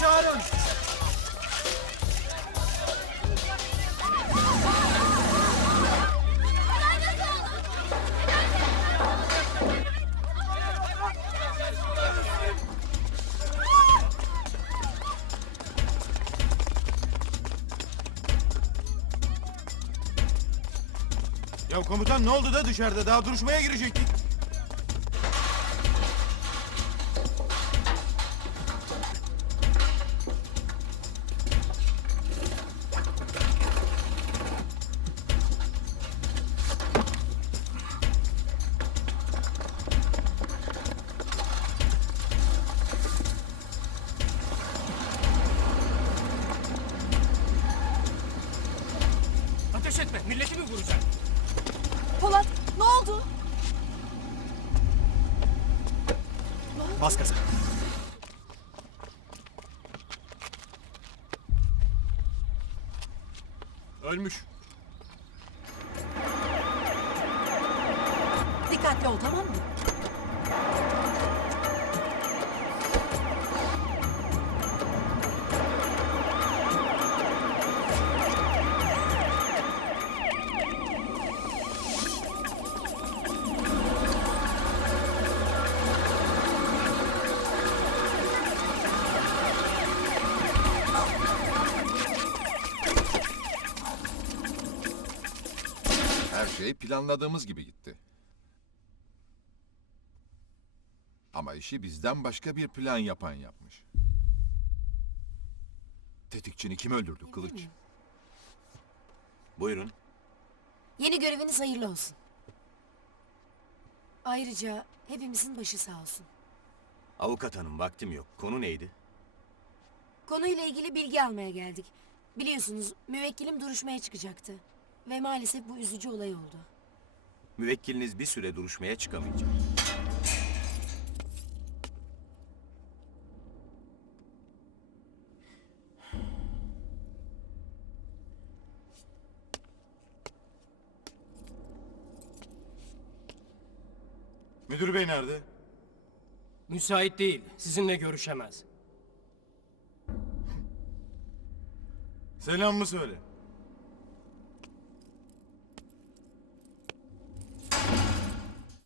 çağırın. Ya komutan ne oldu da dışarıda? Daha duruşmaya girecektik. Ateş etme, milleti mi vuracak? Polat ne oldu? Bas gaza. Ölmüş. Dikkatli ol tamam mı? Her şey planladığımız gibi gitti. Ama işi bizden başka bir plan yapan yapmış. Tetikçini kim öldürdü Kılıç? Buyurun. Yeni göreviniz hayırlı olsun. Ayrıca hepimizin başı sağ olsun. Avukat hanım vaktim yok. Konu neydi? Konuyla ilgili bilgi almaya geldik. Biliyorsunuz müvekkilim duruşmaya çıkacaktı. Ve maalesef bu üzücü olay oldu. Müvekkiliniz bir süre duruşmaya çıkamayacak. Müdür bey nerede? Müsait değil, sizinle görüşemez. Selam mı söyle?